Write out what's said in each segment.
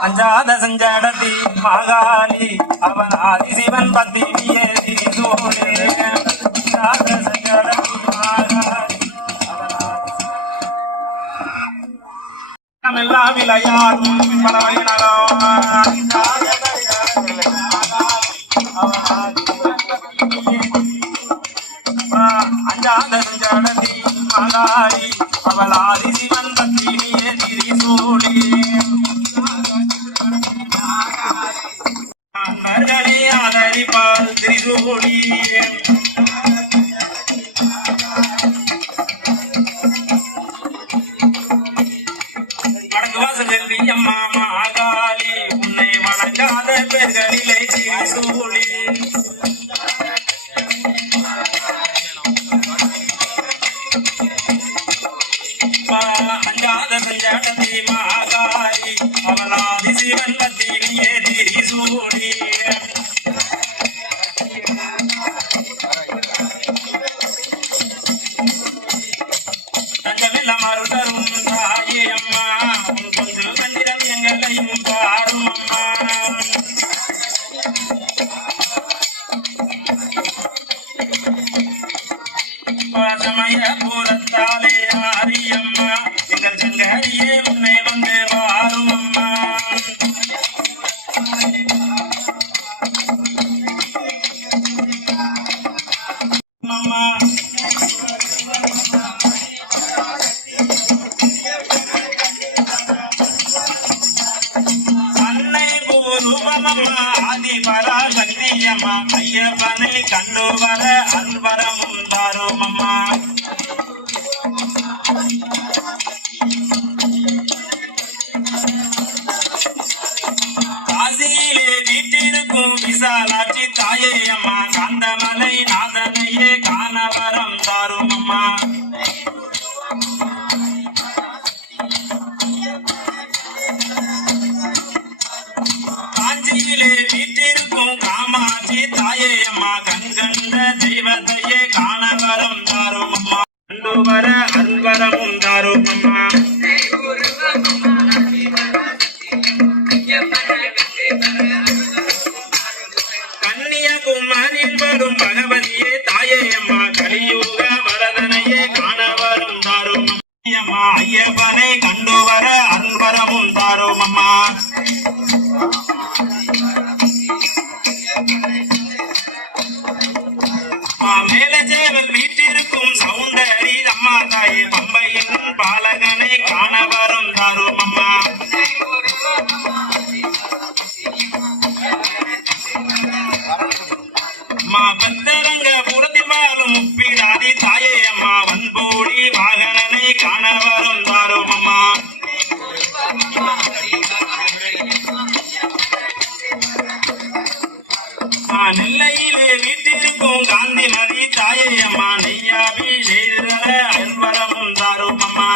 அஞ்சாத செஞ்சடத்தி மாகாளி அவன் ஆதிசிவன் பத்தினியே திரிசூலே அஞ்சாத செஞ்சடத்தி மாகாளி எல்லா விளையாடும் பலவையினரும் அஞ்சாத செஞ்சடத்தி மாகாளி அவள் ஆதிசிவன் பத்தினியே திரிசூலே ஆதரிப்பால் திரிசூலி வடக்குவாசல் அம்மா மாகாளி உன்னை வணங்காத பெண்களிலே திரிசூலி அஞ்சாத செஞ்சடத்தி மாகாளி அவளாதி சிவன் பத்தினியே திரிசூலி மருதரும் தாயே அம்மா கொஞ்சம் கண்டிடம் எங்களையும் பாரும் அம்மா சமய பூரத்தாலே ஆரியம்மா எங்கள் சங்கரியே உன்னை வந்து வாரும் அம்மா அம்மா ஆதி பராசக்தியம்மா ஐயப்பனை கண்டு வர அன்பரமும் தாரும் அம்மா காசியிலே வீட்டிற்கும் விசாலாட்சி தாயே அம்மா காந்தமலை நாதனையே காணவரம் தாரும் அம்மா வீட்டிற்கும் காமாட்சி தாயே அம்மா கண்கண்ட தெய்வத்தையே காணவரம் தாரும் அம்மா கண்டு வர அன்பரமும் தாரும் அம்மா கன்னியகுமாரில் வரும் பகவதியே தாயே அம்மா கலியுக வரதனையே காணவரம் தாரும் அம்மா ஐயப்பனை கண்டு வர அன்பரமும் தாரும் அம்மா மேலஜேவல் வீட்டிற்கும் சவுண்டரி அம்மா தாயே பம்பையின் பாலகனை காணவரும் தாரும் அம்மா அம்மா பத்தரங்க புறத்தில் வாழும் முப்பிடாதி தாயே அம்மா வன்போடி வாகனனை காணவரும் தாரும் அம்மா நெல்லையிலே வீட்டிற்கும் காந்தி நதி தாயே அம்மா நெய்யாவி செய்தர அன்பரமும் தாரும் அம்மா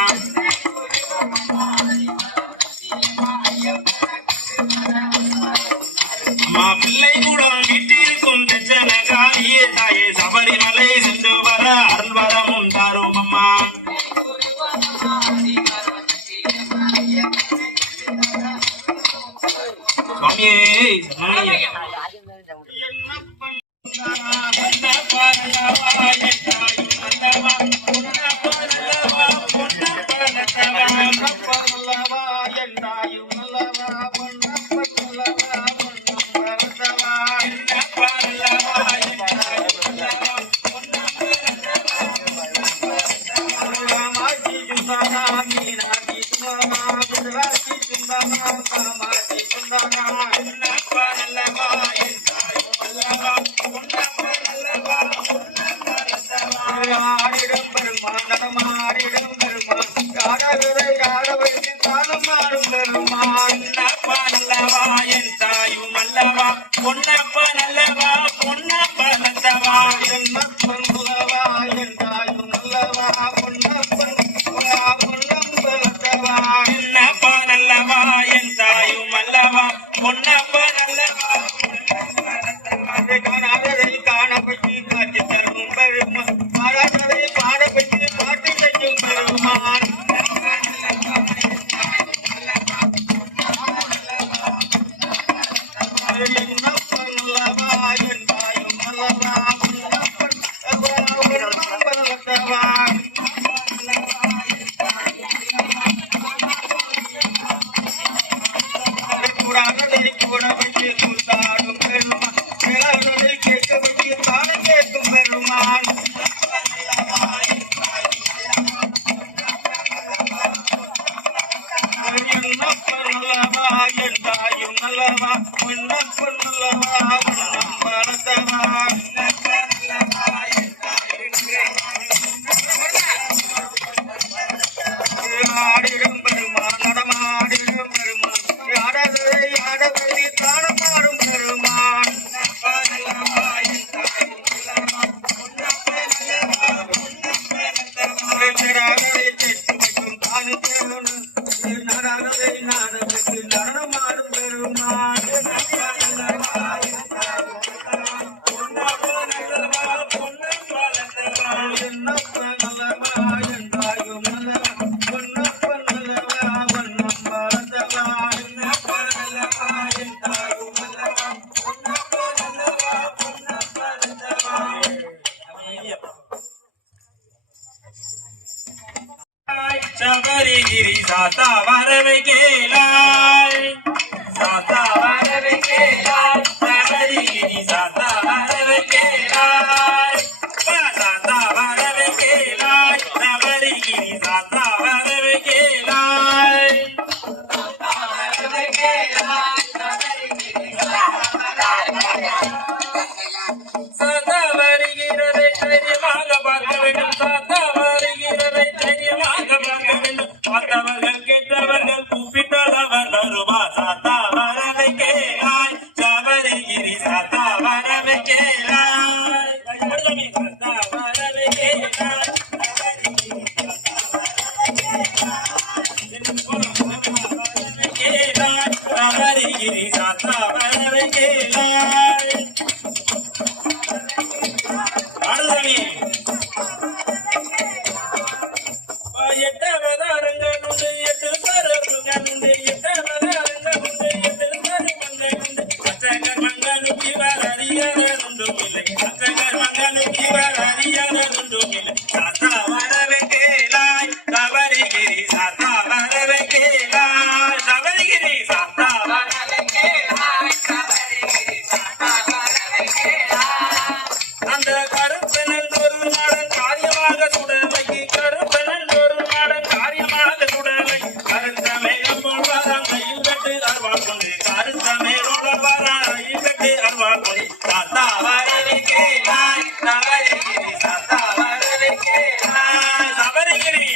அம்மா பிள்ளைகுடம் வீட்டிற்கும் தெச்சனகாரியே தாயே சபரிமலை சென்று வர அன்பரமும் தாரும் அம்மா சுவாமியே பொன்னப்ப நல்லவா பொன்னப்ப நல்லவா பொன்னப்பன் புலவா என் தாயும் நல்லவா பொன்னப்பன் பொன்னப்ப நல்லவா பொன்னப்ப நல்லவா என் தாயும் அல்லவா பொன்னப்ப நல்லவா காணப்பட்டு காட்சி தரும் பெருமான் பாராட்டதை பாடப்பட்டு பாட்டு செய்யும் பெருமான் விண்ணப்பன் அல்லவா வண்ணம் வளர்த்தவா ஆடிடும் பெருமான் நடமாடிடும் பெருமான் ஆடவரை தானமாடும் பெருமான் நடனமாடும் பெருமான் சபரிகிரி சாத்தா வரவை கேளாய் சாத்தா வரவை கேளாய் சபரிகிரி சாத்தா வரவை கேளாய் சாத்தா வரவை கேளாய் சபரிகிரி சாத்தா வரவை கேளாய் சாத்தா வருகிறதை தைரியமாக பார்க்க வேண்டும் சாத்தா வருகிறதை தைரியமாக பார்க்க வேண்டும் பார்த்தவர்கள் கேட்டவர்கள் கூப்பிட்டால் அவர் வருவார் சாத்தா வரவை கேளாய் சபரிகிரி சாத்தா வரவை கேளாய் சாத்தா வரவை கேளாய் சபரிகிரி சாத்தா வரவை கேளாய் அடுதவி எட்டவதாரங்களுண்டு எட்டு சரங்களுண்டு எட்டவதாரங்களுண்டு எட்டு சரங்களுண்டு அச்சகர் மங்கனுக்கு இவர் அறியாததுண்டும் இல்லை அச்சகர் மங்கனுக்கு இவர் அறியாததுண்டும் இல்லை சாத்தா வரவை கேளாய் சபரிகிரி சாத்தா வரவை கேளாய் சபரிகிரி சாத்தா வரவை கேளாய் சபரிகிரி சாத்தா வரவை கேளாய் அந்த கருப்பெனல் ஒரு நாடன் காரியமாக சுடலைக்கு கருப்பெனல் ஒரு நாடன் காரியமாக சுடலை கருத்த மேகம் போல்வாராம் கையில் கட்டு அருவாள் கொண்டு கருத்த மேலோட வாராயில் கட்டு அருவாள் கொண்டு சாத்தா வரவை கேளாய் சபரிகிரி சாத்தா வரவை கேளாய் சபரிகிரி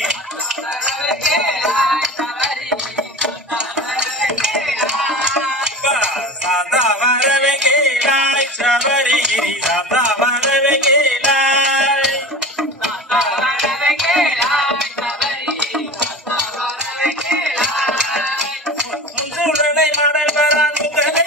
சாத்தா வரவை கேளாய் சபரிகிரி சாத்தா வரவை கேளாய் சுடலை மடல் வரான் முகலை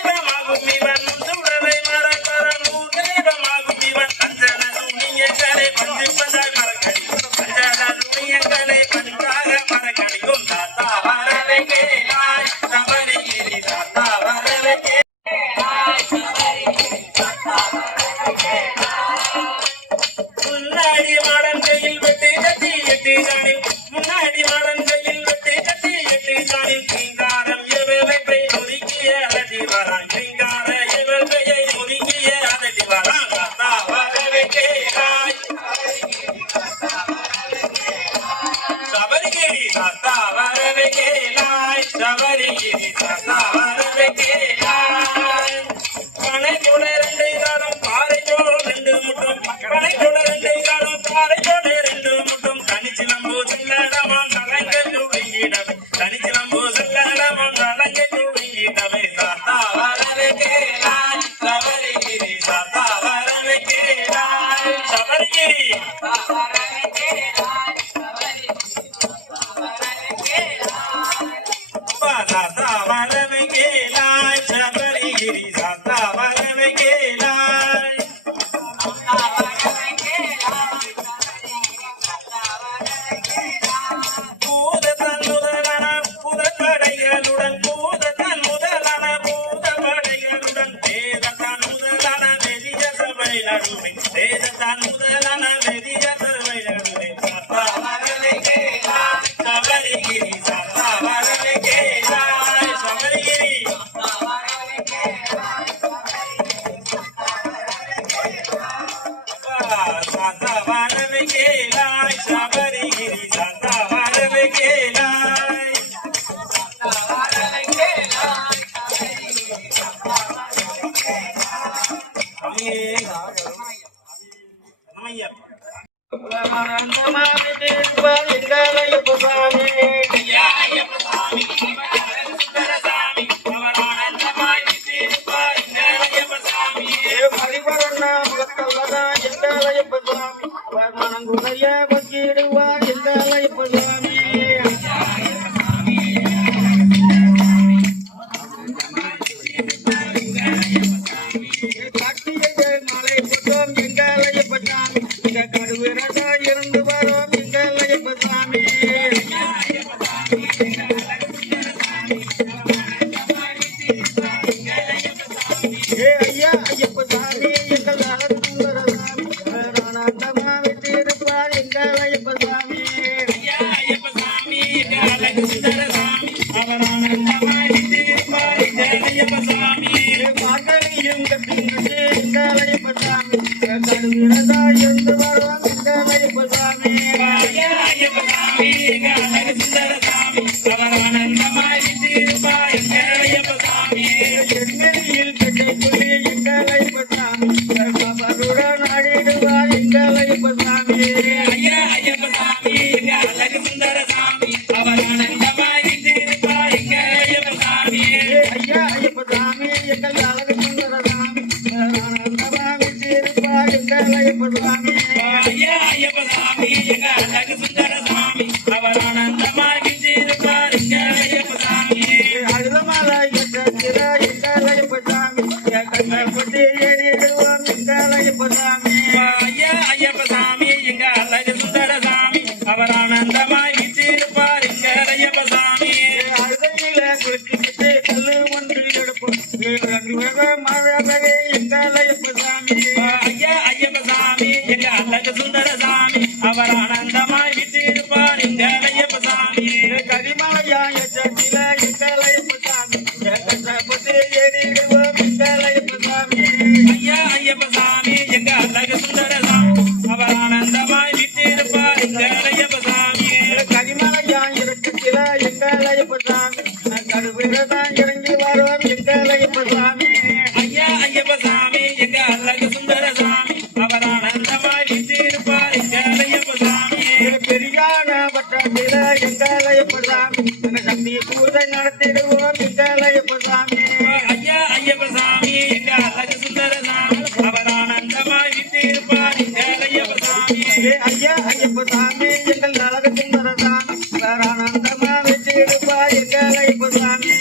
மனங்குடைய கொக்கிடுவார் எங்கள் ஐயப்ப சுவாமி காட்டியங்கள் மாலை போட்டோம் எங்கள் ஐயப்ப சாமி இங்க கடுவிரதா இருந்து வரோம் எங்கள் ஐயப்ப சாமி ஐயா ஐயப்ப சாமி எங்கள் அழகுந்தர சாமி ஆனந்தமா விட்டிருப்பார் எங்கள் ஐயப்ப சாமி ஐயா ஐயப்ப சாமி எங்கள் அழகுந்தர சாமி அவர் ஆனந்தமா விட்டிருப்பார் எங்கள் ஐயப்ப சாமி மார்கழியும் கட்டினது எங்கள் ஐயப்ப சாமி கடுவிரதா இருந்து வரோம் எங்கள் ஐயப்ப சாமி ஐயா ஐயப்ப சாமி எங்கள் அழகுந்தர சாமி அவர் ஆனந்தமா விட்டிருப்பார் எங்கள் ஐயப்ப சாமி எண்ணில் பெற்றபுலி எங்கள் ஐயப்ப சாமி அவருடன் ஆடிடுவார் எங்கள் ஐயப்ப சாமி ஐயா ஐயப்ப சாமி எங்கள் அழகு சுந்தர சாமி அவர் ஆனந்தமாய் விட்டிருப்பார் எங்கள் ஐயப்ப சாமி ஐயா ஐயப்ப சாமி எங்கள் அழகு சுந்தர சாமி ஆனந்தமாய் விட்டிருப்பார் எங்கள் ஐயப்ப சாமி ஐயா ஐயப்ப சாமி எங்கள் அழகு சுந்தர சாமி அவர் ஆனந்தமாய் விட்டிருப்பார் எங்கள் ஐயப்ப சாமி அழுதமலை எங்கள் ஐயப்ப சாமி கண்ணப்பட்டு ஏறிடுவோம் எங்கள் ஐயப்ப சாமி ஐயா ஐயப்ப சாமி எங்க அழகு சுந்தர சாமி அவர் ஆனந்தமாய் விட்டிருப்பார் எங்கள் ஐயப்ப சாமி அழுதையில குளிச்சுக்கிட்டு கல்லு ஒன்று எடுப்போம் மழவே எங்கள் ஐயப்ப சாமி ஐயா ஐயப்ப சாமி எங்க அழகு சுந்தர சாமி அவர் ஆனந்தமாய் விட்டிருப்பார் எங்கள் ஐயப்ப சாமி கரிமலையா எச்சத்தில எங்கள் ஐயப்ப சாமி கஷ்டப்பட்டு ஏறிடுவோம் எங்கள் ஐயப்ப சாமி ஐயா ஐயப்ப சாமி எங்க அழகு சுந்தர சாமி அவர் ஆனந்தமாய் விட்டிருப்பார் எங்கள் ஐயப்ப சாமி கரிமலையா இறக்கத்தில எங்கள் ஐயப்ப சாமி கடுவிரதான் இறங்கி வருவோம் எங்கள் ஐயப்ப சாமி ஐயா ஐயப்ப சாமி எங்க அழகு சுந்தர சாமி அவர் ஆனந்தமாய் விட்டிருப்பார் எங்கள் ஐயப்ப சாமி பெரியான வட்டத்தில எங்கள் ஐயப்ப சாமி சக்தி பூஜை நடத்திடுவோம் எங்கள் ஐயப்ப சாமி ஐயா ஐயப்ப சாமி எங்க அழகு சுந்தர சாமி அவர் ஆனந்தமாய் விட்டிருப்பார் எங்கள் ஐயப்ப சாமி ஐயா ஐயப்ப சாமி எங்கள் அழகு சுந்தர சாமி அவர் ஆனந்தமா விட்டிருப்பார் எங்கள் ஐயப்ப சாமி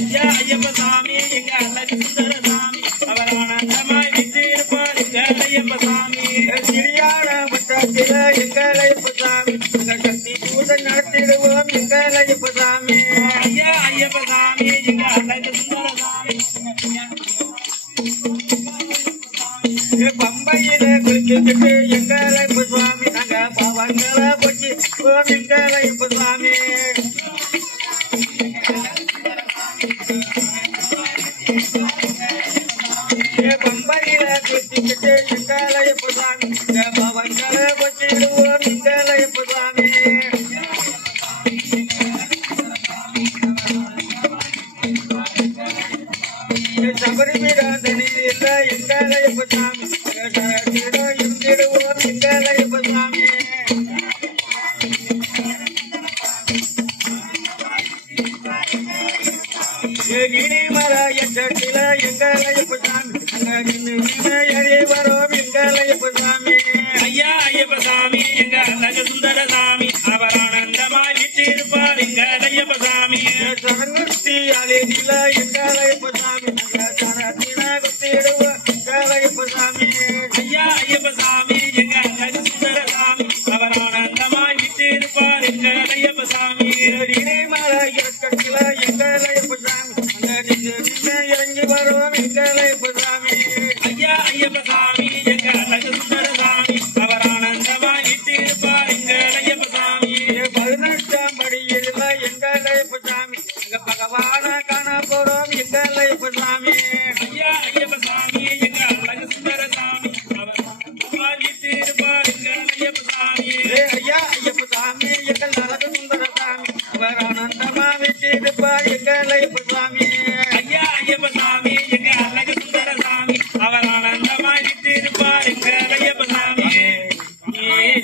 ஐயா ஐயப்ப சாமி எங்க அழகு சுந்தர சாமி அவர் ஆனந்தமாய் விட்டிருப்பார் எங்கள் ஐயப்ப சாமி சிறியான வட்டத்தில எங்கள் ஐயப்ப சாமி சக்தி பூஜை நடத்திடுவோம் எங்கள் ஐயப்ப சாமி ஐயா ஐயப்ப சாமி எங்க அழகு சுந்தர சாமி பம்பையில குளிச்சுக்கிட்டு எங்கள் ஐயப்ப சுவாமி நாங்க பாவங்களை போச்சு எங்கள் ஐயப்ப சுவாமி பம்பையில குளிச்சுக்கிட்டு எங்கள் ஐயப்ப சுவாமி பாவங்களை போச்சிடுவோம் எங்கள் ஐயப்ப சுவாமி சபரிமீராதனி இல்ல எங்கள் ஐயப்ப சாமி இருந்திடுவோம் எங்கள் ஐயப்ப சாமி கிரிமல எச்சத்தில எங்கள் ஐயப்ப சாமி ஏறி வரோம் எங்கள் ஐயப்ப சாமி ஐயா ஐயப்ப சாமி எங்க அழகு சுந்தர சாமி அவர் ஆனந்தமாய் விட்டிருப்பார் எங்கள் ஐயப்ப சாமி சரங்குத்தி அலையில எங்கள் ஐயப்ப சாமி சரத்தின குத்திடுவோம் எங்கள் ஐயப்ப சாமி ஐயா ஐயப்ப சாமி எங்க அழகு சுந்தர சாமி அவர் ஆனந்தமாய் விட்டிருப்பார் எங்கள் ஐயப்ப சாமி கிரிமல இறக்கத்தில எங்கள் ஐயப்ப சாமி இறங்கி வருவோம் எங்கள் ஐயப்ப சாமி ஐயா ஐயப்ப சாமி எங்க அழகு சுந்தர சாமி அவர் ஆனந்தமாய் விட்டிருப்பார் எங்கள் ஐயப்ப சாமி 18ஆம் படியில் எங்கள் ஐயப்ப சாமி எங்க பகவான காண போறோம் எங்கள் ஐயப்ப சாமி ஐயா ஐயப்ப சாமி எங்க அழகு சுந்தர சாமி அவர் ஆனந்தமாய் விட்டிருப்பார் எங்கள் ஐயப்ப சாமி ஐயா ஐயப்ப சாமி எங்கள் அழகு சுந்தர சாமி அவர் ஆனந்தமா விட்டிருப்பார் எங்கள் ஐயப்ப சாமி ஐயா ஐயப்ப சாமி எங்க அழகு சுந்தர சாமி அவர் ஆனந்தமாய் விட்டிருப்பார் எங்கள் ஐயப்ப சாமி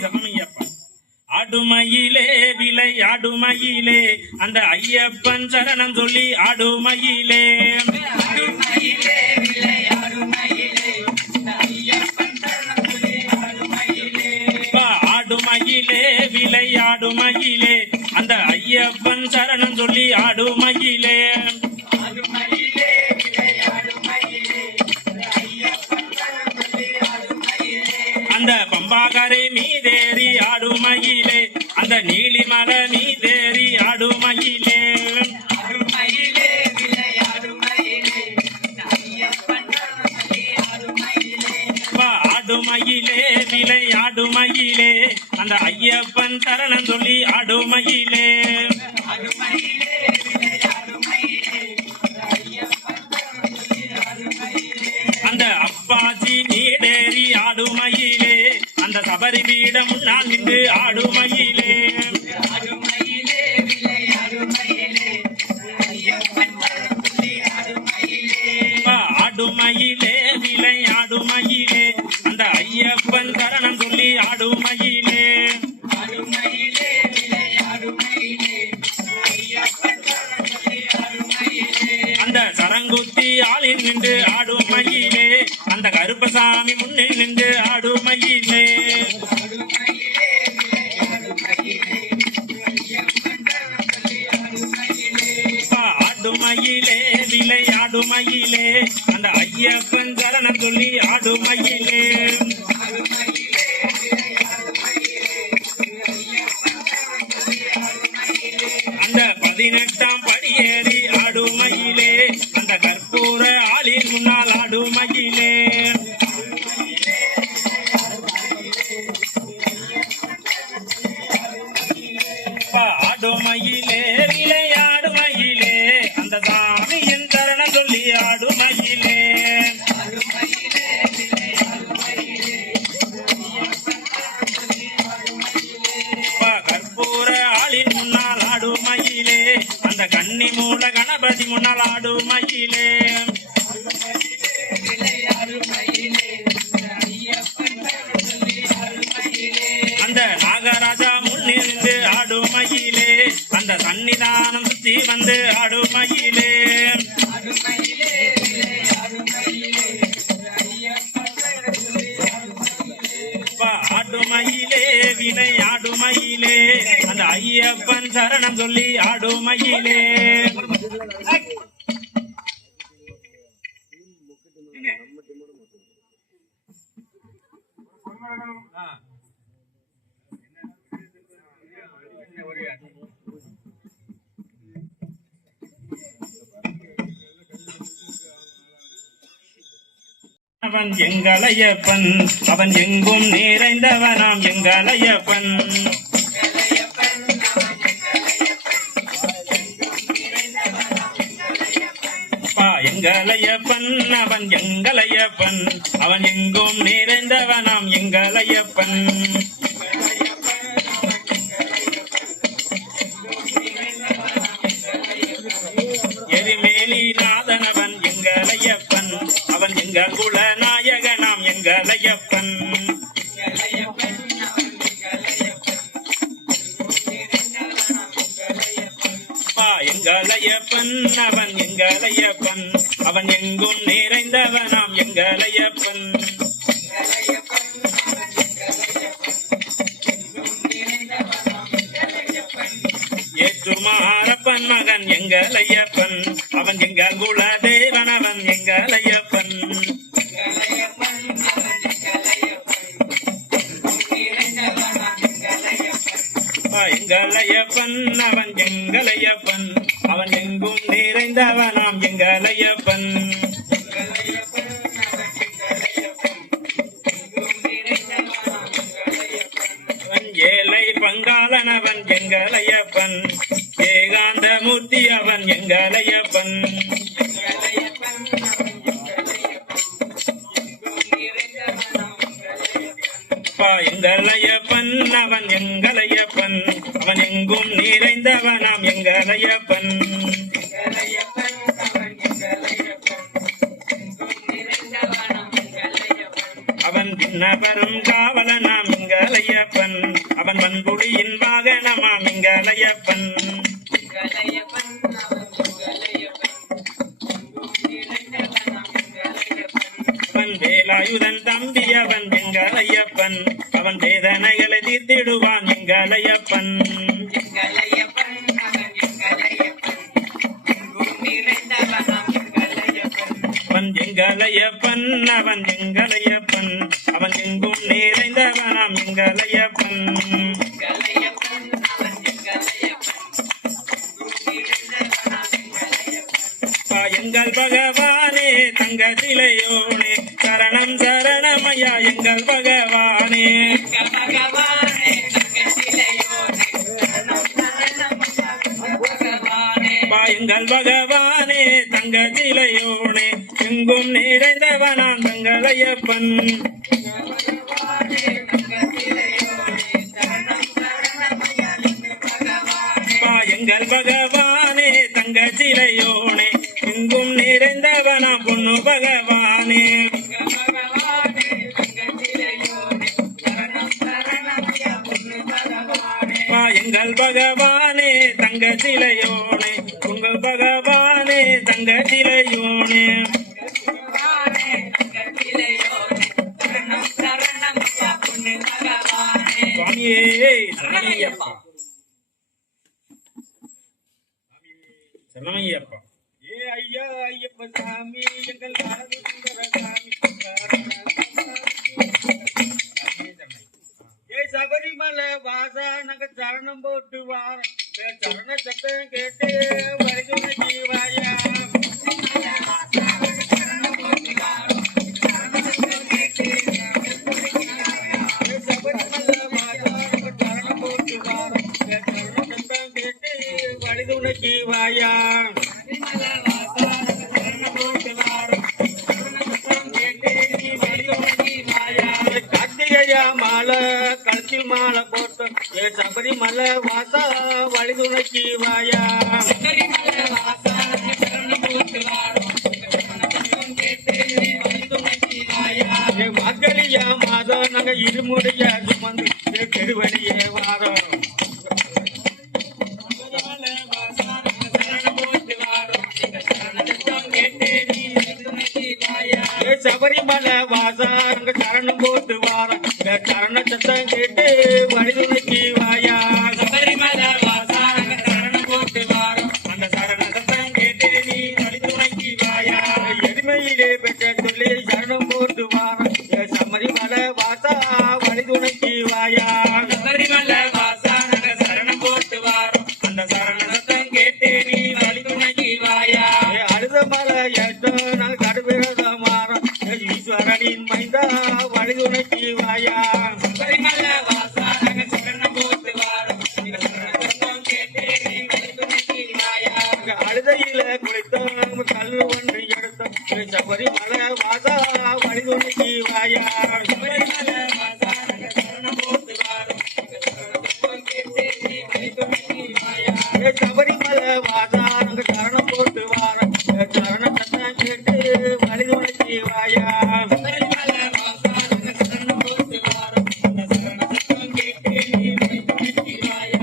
சமமையப்பா ஆடுமயிலே விலை ஆடுமயிலே அந்த ஐயப்பன் சரணம் சொல்லி ஆடுமயிலே ஆடுமயிலே விலை ஆடுமயிலே அந்த ஐயப்பன் சரணம் சொல்லி ஆடுமயிலே ஆடுமயிலே அந்த ஐயப்பன் சரணம் சொல்லி ஆடுமயிலே அந்த பம்பாகரை மீதேறி ஆடுமயிலே அந்த நீலிமலை மீதேறி ஆடுமயிலே ஆடுமயிலே விளையாடுமயிலே அந்த ஐயப்பன் சரணம் சொல்லி ஆடுமயிலே அந்த அப்பாச்சி நீடேறி ஆடுமயிலே அந்த சபரி பீடம் முன்னால் நின்று ஆடுமயிலே ஆடுமயிலே விளையாடுமயிலே அந்த ஐயப்பன் சரணம் சொல்லி ஆடுமயிலே அந்த சரங்குத்தி ஆளில் நின்று ஆடுமயிலே அந்த கருப்பசாமி முன்னில் நின்று ஆடுமயிலே ஆடுமயிலே விளையாடுமயிலே அந்த ஐயப்பன் சரணம் சொல்லி ஆடுமயிலே அந்த 18ஆம் படியேறி ஆடுமயிலே அந்த கற்பூர ஆளின் முன்னால் ஆடுமயிலே ஆடுமயிலே விளையாடுமயிலே அந்த சாமியின் சரணம் சொல்லி ஆடுமயிலே கற்பூர ஆளின் முன்னால் ஆடுமயிலே அந்த கன்னி மூல கணபதி முன்னால் ஆடுமயிலே அந்த நாகராஜா முன்னிருந்து ஆடுமயிலே அந்த சன்னிதானம் சுத்தி வந்து ஆடுமயிலே ஆடுமயிலே விளையாடுமயிலே அந்த ஐயப்பன் சரணம் சொல்லி ஆடுமயிலே அவன் எங்களையப்பன் அவன் எங்கும் நிறைந்தவனாம் எங்களையப்பன் எங்களையப்பன் அவன் எங்களையப்பன் அவன் எங்கும் நிறைந்தவனாம் எங்களையப்பன் எரிமேலி நாதனவன் எங்களையப்பன் அவன் எங்கள் குலநாயகனாம் எங்களையப்பன் எங்களையப்பன் அவன் எங்களையப்பன் அவன் எங்கும் நிறைந்தவனாம் எங்களையப்பன் ஏற்றுமாரப்பன் மகன் எங்களையப்பன் அவன் எங்கள் குலதேவன் அவன் எங்களையப்பன் எங்களையப்பன் அவன் எங்களையப்பன் அவன் எங்கும் நிறைந்தவனாம் எங்களையப்பன் ஏழை பங்காளன் அவன் எங்களையப்பன் ஏகாந்த மூர்த்தி அவன் எங்களையப்பன் எங்களையப்பன் அவன் எங்களையப்பன் அவன் எங்கும் நிறைந்தவனாம் எங்களையப்பன் அவன் விண்ணவரும் காவலனாம் எங்களையப்பன் அவன் வன்புடியின் வாகனமாம் எங்களையப்பன் அவன் வேலாயுதன் தம்பி அவன் எங்கள் ஐயப்பன் அவன் வேதனைகளை தீர்த்திடுவான் எங்கள் ஐயப்பன் அவன் எங்கள் ஐயப்பன் அவன் எங்கள் ஐயப்பன் அவன் எங்கும் நிறைந்தவனாம் எங்கள் ஐயப்பன் எங்கள் பகவானே தங்க சிலையோனே சரணம் சரணமையா எங்கள் பகவானே எங்கள் பகவானே தங்க சிலையோனே எங்கும் நிறைந்தவனாம் தங்கள் ஐயப்பன் எங்கள் பகவானே தங்க சிலையோனே எங்கும் நிறைந்தவனாம் பொண்ணு பகவானே எங்கள் பகவானே தங்க சிலையோனே உங்கள் பகவானே தங்க சிலையோனே சுவாமியே சரணமையப்பா சரணமையப்பா ஏ ஐயா ஐயப்ப சாமி எங்கள் பாரத சுந்தர சாமி ஏ சபரிமலை வாசா நாங்க சரணம் போட்டு வாரோம் சரண சத்தம் கேட்டு வருகிற ஜீவாயா சபரிமலை வாசா நாங்க சரணம் போட்டு வாரோம் சரண சத்தம் கேட்டு வருகிற ஜீவாயா மாலை கழுத்தில் மாலை போட்டு ஏ சபரிமலை வாசா வழிதுணைக்கு வாயா மக்களியா மாதம் நாங்க இருமுறைய சுமந்து கெடுவழியே வாரோம் சபரிமலை வாசா நாங்க சரணம் போட்டு வாரோம் சரண சத்தம் கேட்டு வழிதுணைக்கு வாயா சபரிமலை வாசா நாங்க சரணம் போட்டு வாரோம் அந்த சரண சத்தம் கேட்டு நீ வழிதுணைக்கு வாயா எருமையிலே பெற்ற சொல்லி சரணம் போட்டு வாரோம் சபரிமலை வாசா வழிதுணைக்கு வாயா சபரிமலை வாசா நாங்க சரணம் போட்டு வாரோம் அந்த சரண சத்தம் கேட்டு நீ வழிதுணைக்கு வாயா அழுத மலை ஏற்றம் நாங்க கடுவிரத மாறோம் ஈஸ்வரனின் மைந்தா வழிதுணைக்கு வாயா சபரிமலை வாசா நாங்க சரணம் போட்டு வாரோம் அந்த சரண சத்தம் கேட்டு நீ வழிதுணைக்கு வாயா அழுதையில குளித்தோம் கல்லு ஒன்று எடுத்தோம் சபரிமலை வாசா வழிதுணைக்கு வாயா சபரிமலை வாசா நாங்க சரணம் போட்டு வாரோம் அந்த சரண சத்தம் கேட்டு நீ வழிதுணைக்கு வாயா சபரிமலை வாசா நாங்க சரணம் போட்டு வாரோம் சரண சத்தம் கேட்டு வழிதுணைக்கு வாயா சபரிமலை வாசா நாங்க சரணம் போட்டு வாரோம் அந்த சரண சத்தம் கேட்டு நீ வழிதுணைக்கு வாயா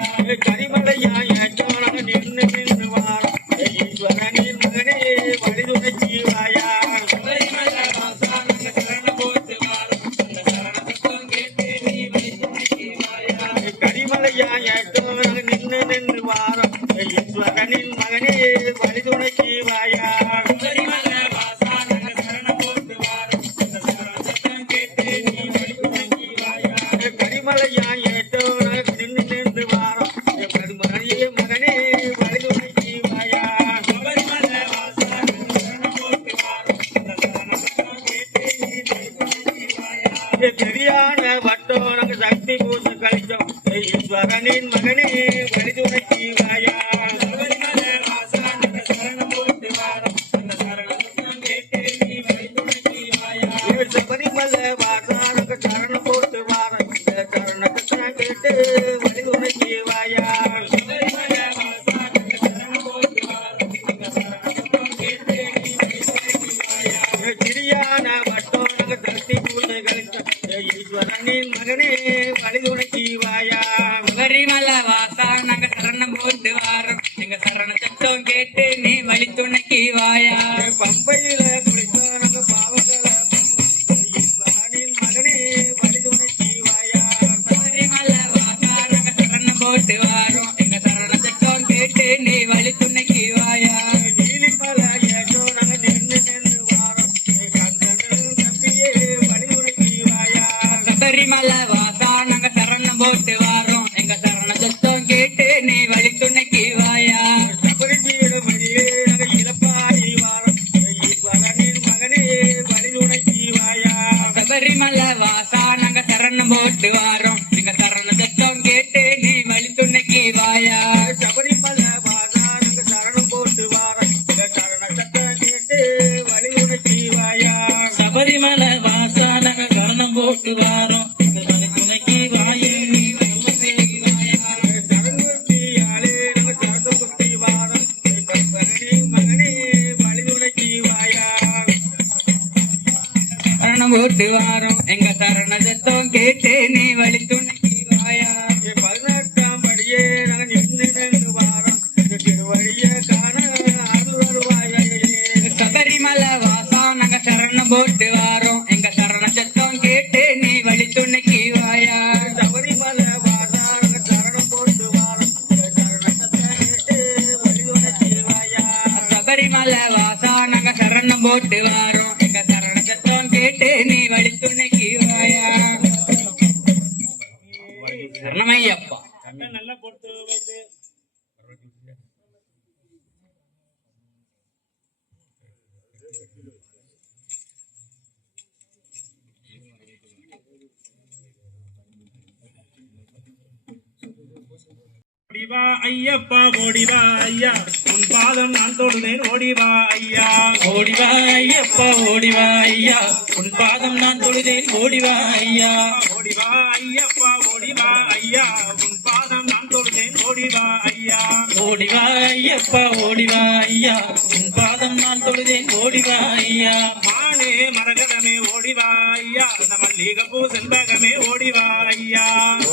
கரிமலையா ஏற்றம் நாங்க நின்று வாரோம் ஈஸ்வரனின் மகனே வழிதுணைக்கு வாயா சபரிமலை வாசா நாங்க சரணம் போட்டு வாரோம் அந்த சரண சத்தம் கேட்டு நீ வழிதுணைக்கு வாயா கரிமலையா ஏற்றம் நாங்க நின்று வாரோம் ஈஸ்வரனின் மகனே வழிதுணைக்கு வாயா சபரிமலை வாசா நாங்க சரணம் போட்டு வாரோம் அந்த சரண சத்தம் கேட்டு நீ வழிதுணைக்கு வாயா கரிமலையா ஏற்றம் நாங்க நின்று வாரோம் கருமலையே மகனே வழிதுணைக்கு வாயா சபரிமலை வாசா நாங்க சரணம் போட்டு வாரோம் அந்த சரண சத்தம் கேட்டு நீ வழிதுணைக்கு வாயா பெரியான வட்டம் நாங்க சக்தி பூசை கழிச்சோம் ஈஸ்வரனின் மகனே வழிதுணைக்கு வாயா சபரிமலை வாசா நாங்க சரணம் போட்டு வாரோம் அந்த சரண சத்தம் கேட்டு நீ வழிதுணைக்கு வாயா சபரிமலை வாசா நாங்க சரணம் போட்டு வாரோம் சரண சத்தம் கேட்டு வழிதுணைக்கு வாயா சபரிமலை வாசா நாங்க சரணம் போட்டு வாரோம் அந்த சரண சத்தம் கேட்டு நீ வழிதுணைக்கு வாயா சிறியான வட்டம் நாங்க சக்தி பூசை கழிச்சோம் ஈஸ்வரனின் மகனே வழிதுணைக்கு வாயா சபரிமலை வாசா நாங்க சரணம் போட்டு வாரோம் எங்க சரண சத்தம் கேட்டு நீ வழி துணைக்கு வாயா பம்பையில குளித்தோம் நாங்க பாவங்களை சபரிமலை வாசா நாங்க சரணம் போட்டு வாரோம் எங்க சரண சத்தம் கேட்டு நீ வழி துணைக்கு வாயா சபரி பீடமடியே நாங்கள் இழப்பாடி வாரம் ஈஸ்வரனின் மகனே வழிதுணைக்கு வாயா சபரிமலை வாசா நாங்க சரணம் போட்டு வாரோம் எங்க சரண சத்தம் கேட்டு நீ வழி துணைக்கு வாயா சபரிமலை வாசா நாங்கள் சரணம் போட்டு வாரம் சரண சத்தம் கேட்டு வழிதுணைக்கு வாயா சபரிமலை வாசா நாங்க சரணம் போட்டு வாரோம் எங்க வழி துணைக்கு வாயே நீ வழி வாயா சரணத்தியாலே நாங்கள் சரண சுத்தி வாரம் ஈஸ்வரனின் மகனே வழிதுணைக்கு வாயா சரணம் போட்டு வாரோம் எங்க சரண சத்தம் கேட்டு நீ வழி துணைக்கு வாயா 18ஆம் படியே நாங்கள் நின்று வாரம் திருவழியை காண அருள் வருவாயே சபரிமலை வாசா நாங்க சரணம் போட்டு வாரோம் எங்க சரண சத்தம் கேட்டு நீ வழி துணைக்கு வாயா சபரிமலை வாசா நாங்கள் சரணம் போட்டு வாரம் சரணத்தை கேட்டு வழிதுணைக்கு வாயா சபரிமலை வாசா நாங்க சரணம் போட்டு வாரோம் எங்க சரண சத்தம் கேட்டு நீ வழி துணைக்கு வாயா சரணமையப்பா நல்லா போட்டு வைத்து ஓடிவா ஐயப்பா ஓடிவா ஐயா உன் பாதம் நான் தொழுதேன் ஓடிவா ஐயா ஓடிவா ஐயப்பா ஓடிவா ஐயா உன் பாதம் நான் தொழுதேன் ஓடிவா ஐயா ஓடிவா ஐயப்பா ஓடிவா ஐயா உன் பாதம் நான் தொழுதேன் ஓடிவா ஐயா ஓடிவா ஐயப்பா ஓடிவா ஐயா உன் பாதம் நான் தொழுதேன் ஓடிவா ஐயா மானே மரகதமே ஓடிவா ஐயா மல்லிகப்பூ செண்பகமே ஓடிவா ஐயா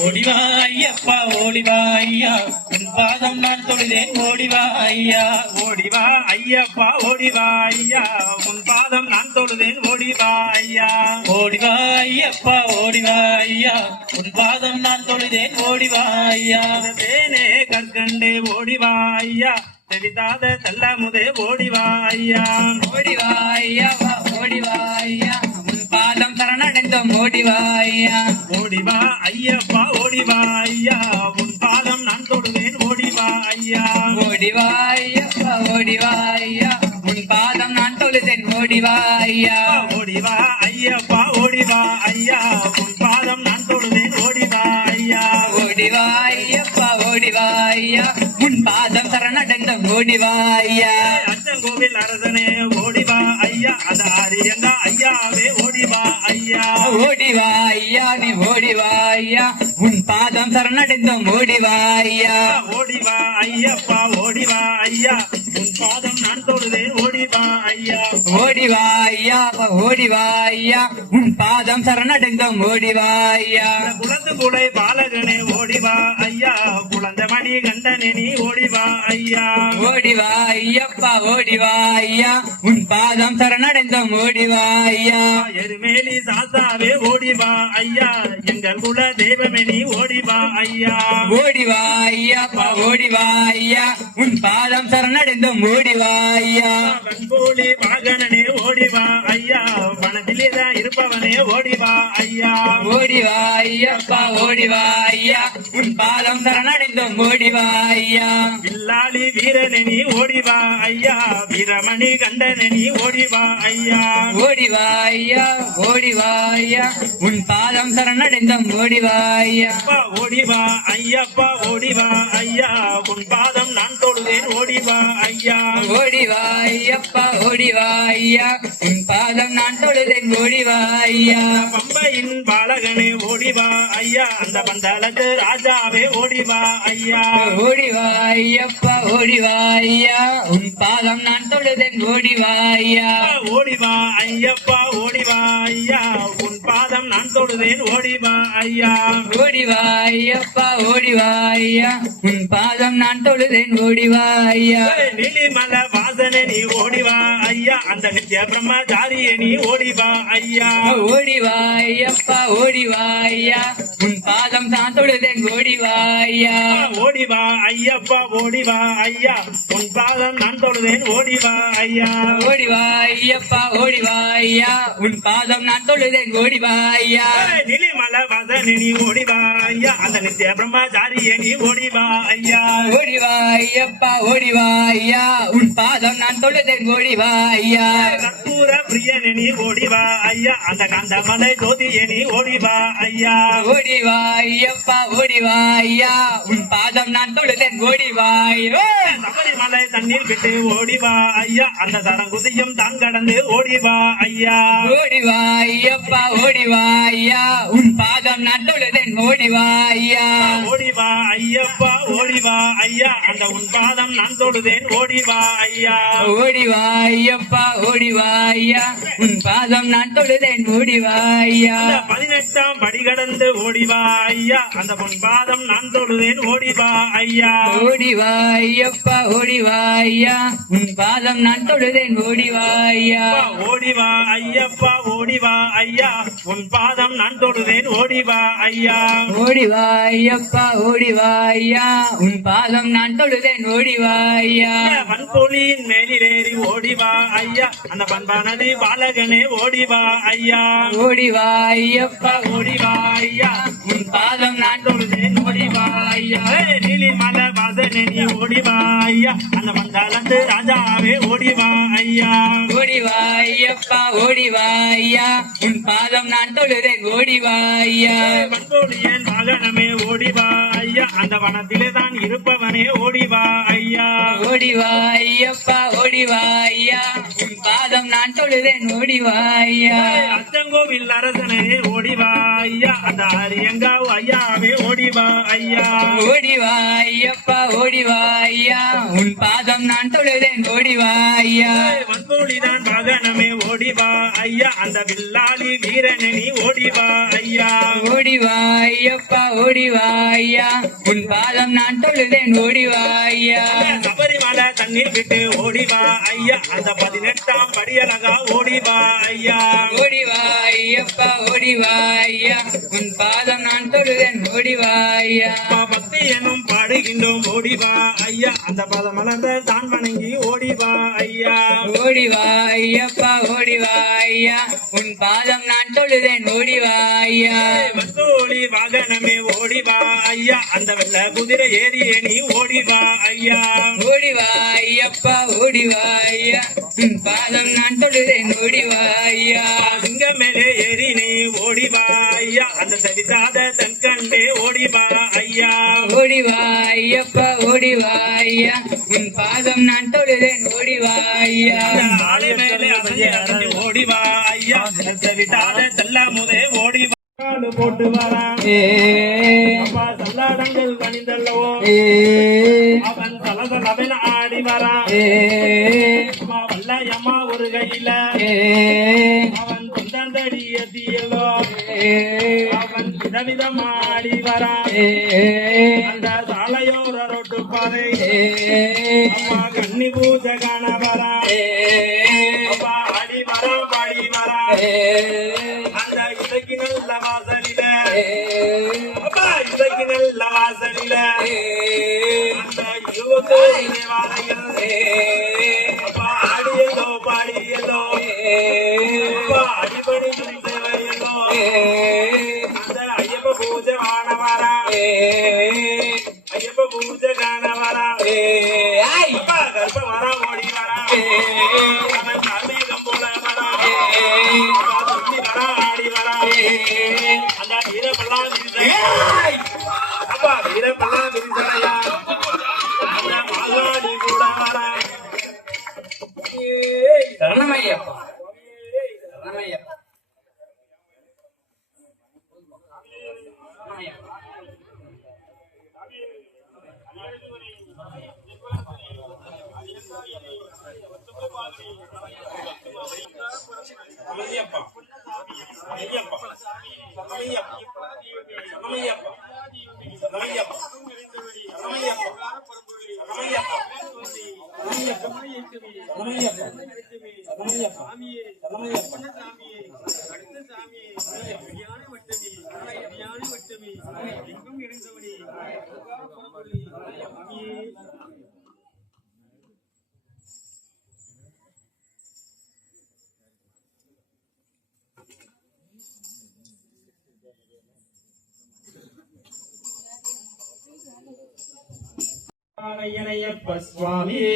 ஓடிவா ஐயப்பா ஓடிவா ஐயா உன் பாதம் நான் தொழுதேன் ஓடிவா ஐயா ஓடிவா ஐயப்பா ஓடிவா ஐயா உன் பாதம் நான் தொழுதேன் ஓடிவா ஐயா ஓடிவா ஐயப்பா ஓடிவா ஐயா உன் பாதம் நான் தொழுதேன் ஓடிவா ஐயா தேனே கற்கண்டே ஓடிவா ஐயா தெரிதாத தள்ளமுதே ஓடிவா ஐயா ஓடிவா ஐயா ஓடிவா ஐயா உன் பாதம் சரணடைந்தோம் ஓடிவா ஐயா ஓடிவா ஐயப்பா ஓடிவா ஐயா உன் பாதம் நான் தொழுவேன் ஓடிவா ஐயா ஓடிவா ஐயப்பா ஓடிவா ஐயா உன் பாதம் நான் தொழுதேன் ஓடிவா ஐயா ஓடிவா ஐயப்பா ஓடிவா ஐயா உன் பாதம் நான் தொழுவேன் ஓடிவா ஐயா ஓடிவா ஐயப்பா ஓடிவா ஐயா உன் பாதம் சரணடைந்தோம் ஓடிவா ஐயா அச்சங்கோவில் அரசனே ஓடிவா ஐயா அது ஆரியங்க ஐயாவே ஓடிவா ஐயா ஓடிவா ஐயா நீ ஓடிவா ஐயா உன் பாதம் சரணடைந்தோம் ஓடிவா ஐயா ஓடிவா ஐயப்பா ஓடிவா ஐயா உன் பாதம் நான் தொழுதேன் ஓடிவா ஐயா ஓடிவா ஐயா ஓடிவா ஐயா உன் பாதம் சரணடைந்தோம் ஓடிவா ஐயா குழந்து குடை பாலகனே ஓடிவா ஐயா குழந்த மணி கண்டனே நீ ஓடிவா ஐயா ஓடிவா ஐயப்பா ஓடிவா ஐயா உன் பாதம் சரணடைந்தோம் ஓடிவா ஐயா எருமேலி சாத்தாவே ஓடிவா ஐயா எங்கள் குல தெய்வமே நீ ஓடிவா ஐயா ஓடிவா ஐயப்பா ஓடிவா ஐயா உன் பாதம் சரணடைந்தோம் ஓடிவா ஐயா கண்போலி வாகனனே ஓடிவா ஐயா மனதிலேதான் இருப்பவனே ஓடிவா ஐயா ஓடிவா ஐயப்பா ஓடிவா ஐயா உன் பாதம் சரணடைந்தோம் ஓடிவா ஐயா வில்லாளி வீரனே நீ ஓடிவா ஐயா வீரமணி கண்டனே நீ ஓடிவா ஐயா ஓடிவா ஐயா ஓடிவா ஐயா உன் பாதம் சரணடைந்தோம் ஓடிவா ஐயா அப்பா ஓடிவா ஐயப்பா ஓடிவா ஐயா உன் பாதம் நான் தொழுதேன் ஓடிவா ஐயா ஓடிவா ஐயப்பா ஓடிவா ஐயா உன் பாதம் நான் தொழுதேன் ஓடிவா ஐயா பம்பையின் பாலகனே ஓடிவா ஐயா அந்த பந்தாளத்து ராஜாவே ஓடிவா ஐயா ஓடிவா ஐயப்பா ஓடிவா ஐயா உன் பாதம் நான் தொழுதேன் ஓடிவா ஐயா ஓடிவா ஐயப்பா ஓடிவா ஐயா உன் பாதம் நான் தொழுதேன் ஓடிவா ஐயா ஓடிவா ஐயப்பா ஓடிவா ஐயா உன் பாதம் நான் தொழுதேன் ஓடிவா ஐயா நீலிமல வாசனே நீ ஓடிவா ஐயா அந்த நித்ய பிரம்மச்சாரியே நீ ஓடிவா ஐயா ஓடிவாயப்பா ஓடிவாயா உன் பாதம் தான் தொழுதேன் ஓடிவாயா ஓடிவா ஐயப்பா ஓடிவா ஐயா உன் பாதம் நான் தொழுதேன் ஓடிவா ஐயா ஓடிவாயப்பா ஓடிவாயா உன் பாதம் நான் தொழுதேன் ஓடிவாயா நிலிமல வதனி நீ ஓடிவா ஐயா அந்த நித்திய பிரம்மச்சாரியே நீ ஓடிவா ஐயா ஓடிவாயப்பா ஓடிவாயா உன் பாதம் நான் தொழுதேன் ஓடிவாயா கற்பூர பிரியனே நீ ஓடிவா ஐயா அந்த கந்தமலை ஜோதியே நீ ஓடிவா ஐயா ஓடிவாயப்பா ஓடிவாயா உன் பாதம் நான் தொழுதேன் ஓடிவாயோ சபரிமலை தண்ணீர் விட்டு ஓடிவா ஐயா அந்த சரங்குதியும் தான் கடந்து ஓடிவா ஐயா ஓடிவாயப்பா ஓடிவாயா உன் பாதம் நான் தொழுதேன் ஓடிவாயா ஓடிவா ஐயப்பா ஓடிவா ஐயா அந்த உன் பாதம் நான் தொழுதேன் ஓடிவா ஐயா ஓடிவாயப்பா ஓடிவாயா உன் பாதம் நான் தொழுதேன் ஓடிவாயா 18ஆம் படி கடந்து ஓடிவா ஐயா அந்த உன் பாதம் நான் தொழுதேன் ஓடிவா ஐயா ஓடிவாயப்பா ஓடிவாயா உன் பாதம் நான் தொழுதேன் ஓடிவாயா ஓடிவா ஐயப்பா ஓடிவா ஐயா உன் பாதம் நான் தொழுதேன் ஓடிவா ஐயா ஓடிவாயப்பா ஓடிவாயா உன் பாதம் நான் தொழுதேன் ஓடிவாயா வன்பொலியின் மேலிலேறி ஓடிவா ஐயா அந்த பண்பானது பாலகனே ஓடிவா ஐயா ஓடிவாயப்பா ஓடிவா ஐயா உன் பாதம் நான் தொழுதேன் ஓடிவா ஐயா நீலிமல வாசனே நீ ஓடிவா ஐயா அந்த மந்தாலத்து ராஜாவே ஓடிவா ஐயா ஓடிவாயப்பா ஓடிவாயா உன் பாதம் நான் தொழுதேன் ஓடிவாயா வன்பொலியன் வாகனமே ஓடிவா ஐயா அந்த வனத்திலே தான் இருப்பவனே ஓடிவா ஐயா ஓடிவாயப்பா ஓடிவாயா உன் பாதம் நான் தொழுதேன் ஓடிவாயா அச்சங்கோவில் அரசனே ஓடிவா ஐயா அந்த அரியங்காவு ஐயாவே ஓடிவா ஐயா ஓடிவாயப்பா ஓடிவாயா உன் பாதம் நான் தொழுதேன் ஓடிவாயா வன்பொலிதான் வாகனமே ஓடிவா ஐயா அந்த வில்லாளி வீரனே நீ ஓடிவா ஐயா ஓடிவாயப்பா ஓடிவாயா உன் பாதம் நான் தொழுதேன் ஓடிவாயா சபரிமலை தண்ணீர் விட்டு ஓடிவா ஐயா அந்த 18ஆம் படியலகா ஓடிவா ஐயா ஓடிவாயப்பா ஓடிவாயா உன் பாதம் நான் தொழுதேன் ஓடிவாயா பக்தி எனும் பாடுகின்றோம் ஓடிவா ஐயா அந்த பதமலர்ந்த தான் வணங்கி ஓடிவா ஐயா ஓடிவாயப்பா ஓடிவாயா உன் பாதம் நான் தொழுதேன் ஓடிவாயா வந்தோழி வாகனமே ஓடிவா ஐயா அந்த வெள்ள குதிரை ஏறியே நீ ஓடிவா ஐயா ஓடிவாயப்பா ஓடிவாயா உன் பாதம் நான் தொழுதேன் ஓடிவாயா சிங்க மேலே ஏறி நீ ஓடிவா ஐயா அந்த சரிசாத தன் கண்டே ஓடிவா ஐயா ஓடிவாயப்பா ஓடிவாயா உன் பாதம் நான் தொழுதேன் ஓடிவாயா ஆலை மேலே அசைஞ்சு ஓடிவா ஐயா சரிசாத தெல்ல முதே ஓடிவா போட்டு வரா அப்பா சல்லாடங்கள் கணிந்தல்லவோ அவன் சலசலவென ஆடி வரா அம்மா வல்லையம்மா ஒரு கையில அவன் சொந்தந்தடிய தீயலோ அவன் விதவிதம் ஆடி வரா அந்த சாலையோர ரொட்டு பாறை அம்மா கன்னி பூஜை காண வரா அப்பா ஆடி வரா பாடி வரா அந்த இசைக்கு நல்ல வாசலில அப்பா இசைக்கு நல்ல வாசலில அந்த 20 தேவாலயம் அப்பா ஆடியதோ பாடியதோ அப்பா அடிபடி சேவையதோ அந்த ஐயப்ப பூஜை காண வரா ஐயப்ப பூஜை காண வரா அப்பா கர்ப்ப வரா ஓடி வரா அவன் தாமேகம் போல வரா சுத்தி வரா ஆடி வரா அந்த வீரப்பெல்லாம் அப்பா வீரப்பெல்லாம் விரிசலையா அந்த மாகாடி கூட வரா சரணமையப்பா சரணமையப்பா ஐயப்பா ஐயப்பா ஐயப்பா ஐயப்பா ஐயப்பா ஐயப்பா ஐயப்பா சாமியே அடுத்த சாமியே ஞான வட்டமே ஞான வட்டமே எங்கும் இணைந்தவனே சாமியே ஐயனையப்ப சுவாமியே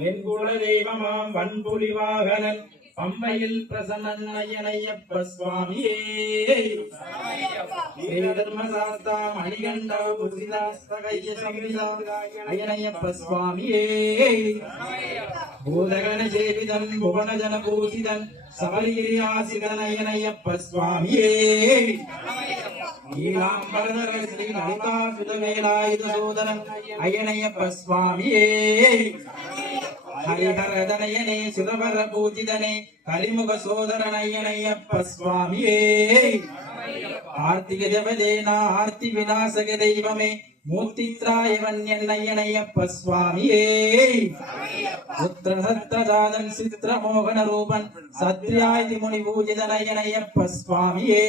என் குல தெய்வமாம் வன்புலி வாகனன் பம்பையில் பிரசன்னன் ஐயனையப்ப சுவாமியே தர்மசாஸ்தா மணிகண்டா புரிதாஸ்தகைய சம்விதா ஐயனையப்ப சுவாமியே பூதகண சேவிதன் புவனஜன பூசிதன் சபரிகிரியாசிதன் ஐயனையப்ப சுவாமியே நீலாம்பரதர ஸ்ரீ லலிதா சுதவேலாயுத சோதரன் ஐயனையப்ப சுவாமியே ஹரிஹரதனயனே சுரவர பூஜிதனே கரிமுக சோதரன் ஐயனையப்ப சுவாமியே ஆர்த்திக ஜபதேனா ஆர்த்தி விநாசக தெய்வமே மூர்த்தித்ராயவன் ஐயனையப்ப சுவாமியே புத்திர சத்ரஜாதன் சித்திர மோகன ரூபன் சத்யாதி முனி பூஜிதன் ஐயனையப்ப சுவாமியே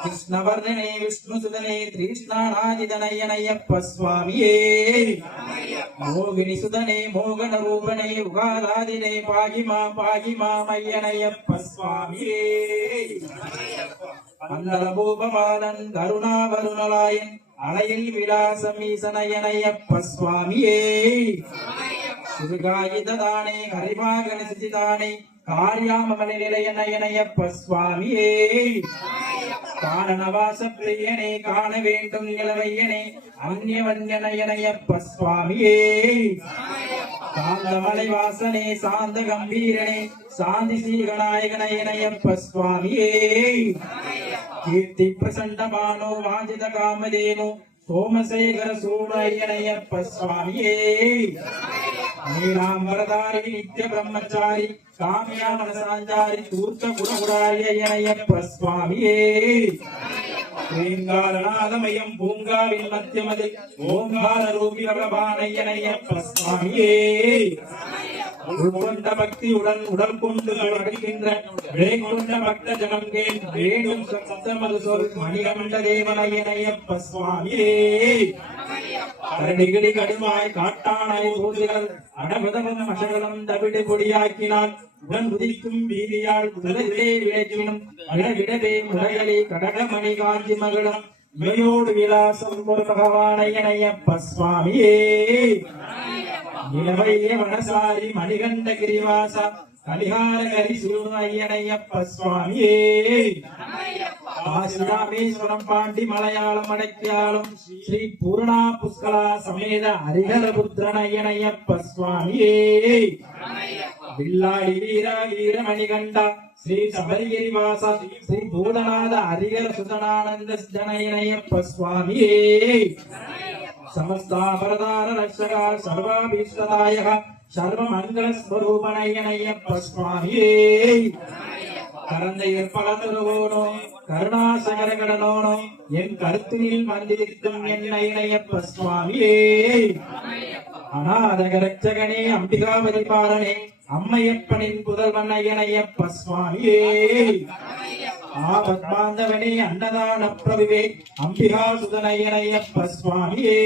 கிருஷ்ணவர்ணனே விஷ்ணு சுதனே திரிஷ்ணாநாதிதனையனையப்ப சுவாமியே மோகினி சுதனே மோகன ரூபனே உகாதாதினே பாகிமா ஐயனையப்ப சுவாமியே மண்டல பூபபாலன் கருணாவருணலாயன் அலையில் விலாசம் ஈசனையனையப்ப சுவாமியே சுருகாயுதானே ஹரிமாகண சிதானே காரியாமமலை நிலையனையனையப்ப சுவாமியே காரணவாச பிரியனே காண வேண்டும் நிலவையனே அந்நியவன்யனையனையப்ப சுவாமியே காந்தமலை வாசனே சாந்த கம்பீரனே சாந்தி ஸ்ரீகநாயகனையனையப்ப சுவாமியே கீர்த்தி பிரசண்டமானோ வாஞ்சித காமதேனோ சோமசேகர சூடையனையப்ப சுவாமியே நீலாம்பரதாரி நித்ய பிரம்மச்சாரி காமியா மனசாஞ்சாரி தூர்த்த குணகுடாரியனையப்ப சுவாமியே ஓங்காரநாதமயம் பூங்காவின் மத்தியமதில் ஓங்கார ரூபி பிரபானையனையப்ப சுவாமியே உள்கொண்ட பக்தியுடன் உடல் கொண்டு நடக்கின்ற வேங்கொண்ட பக்த ஜனங்கே வேணும் சத்தமது சொல் மணிகண்ட தேவனையனையப்ப சுவாமியே கரடிகிடி கடுமாய் காட்டானாய் போதிகள் அடபதமும் அசகலம் தவிடு பொடியாக்கினான் உடன் உதிக்கும் வீதியால் குதிரை விளைச்சினும் அடவிடவே முறைகளே கடகமணி காஞ்சி மகளம் இவையோடு விலாசம் ஒரு பகவானையனையப்ப சுவாமியே நிலவைய வனசாரி மணிகண்ட கிரிவாச கலிகார கரி சூழ்நையனையப்ப சுவாமியே ராமேஸ்வரம் பாண்டி மலையாளம் அடைக்கியாலும் ஸ்ரீ பூர்ணா புஷ்கலா சமேத ஹரிஹரபுத்திரனையனையப்ப சுவாமியே வில்லாடி வீர வீர மணிகண்டா ஸ்ரீ சபரிகிரிவாச ஸ்ரீ பூதநாத ஹரிஹர சுதனானந்த ஜனயனையப்ப சுவாமியே समस्तापरदार रक्षका सर्वाभीष्टदायः सर्वमङ्गलस्वरूपनयनय्यप्प स्वामिये கரந்தையர் பலதுருவோனோ கருணாசகரகடனோனோ என் கருத்தினில் மந்திரித்தும் என்னையப்ப சுவாமியே அநாதக ரட்சகனே அம்பிகாபதி பாலனே அம்மையப்பனின் புதல்வன் ஐயனையப்ப சுவாமியே ஆபத் பாந்தவனே அன்னதான பிரபுவே அம்பிகா சுதனையனையப்ப சுவாமியே